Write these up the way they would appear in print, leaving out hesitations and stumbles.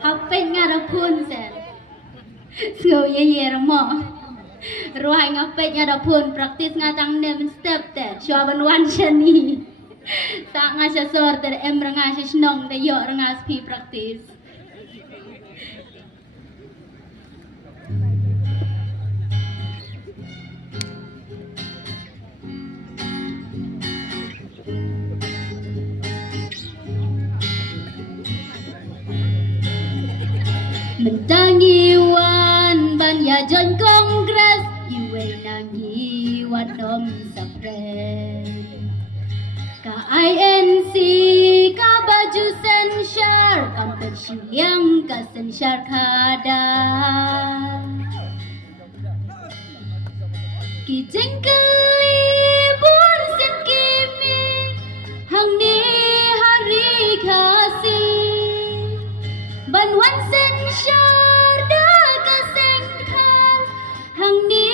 Hapit nga rapun sen. So ye ramo. Ruai ngapit nga rapun praktis nga tang nem step te. Shwaban wan shani. Sa nga siya sorter em nga siya snong de yo nga spi praktis. Mentangiwan banya John Kongres iwe nangiwan nom sapren ka INC ka baju sensyar kampet syang ka sensyar kada kijeng kelibur sin kimi hang ni hari kasih banwan sensyar da kesengkan hang ni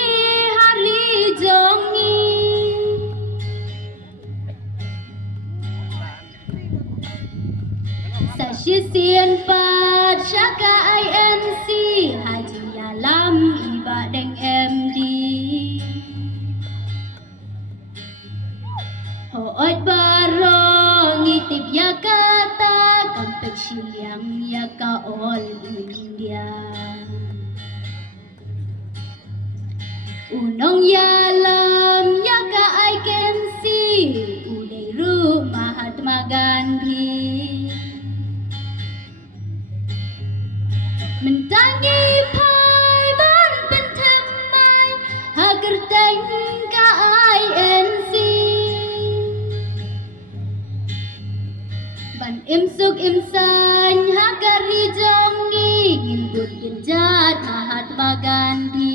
hari jongi Sasyisian pat syaka INC Haji Yalam ibadeng MD Hoot barong itip ya kata kampet silyang ya ka all India Unong yalam ya ka I can see Uday ru Mahatma Gandhi Mentangi pai ban pentemai Hagar teng ka INC Ban imsuk imsan hagari jongi Ngindut genjat Mahatma Gandhi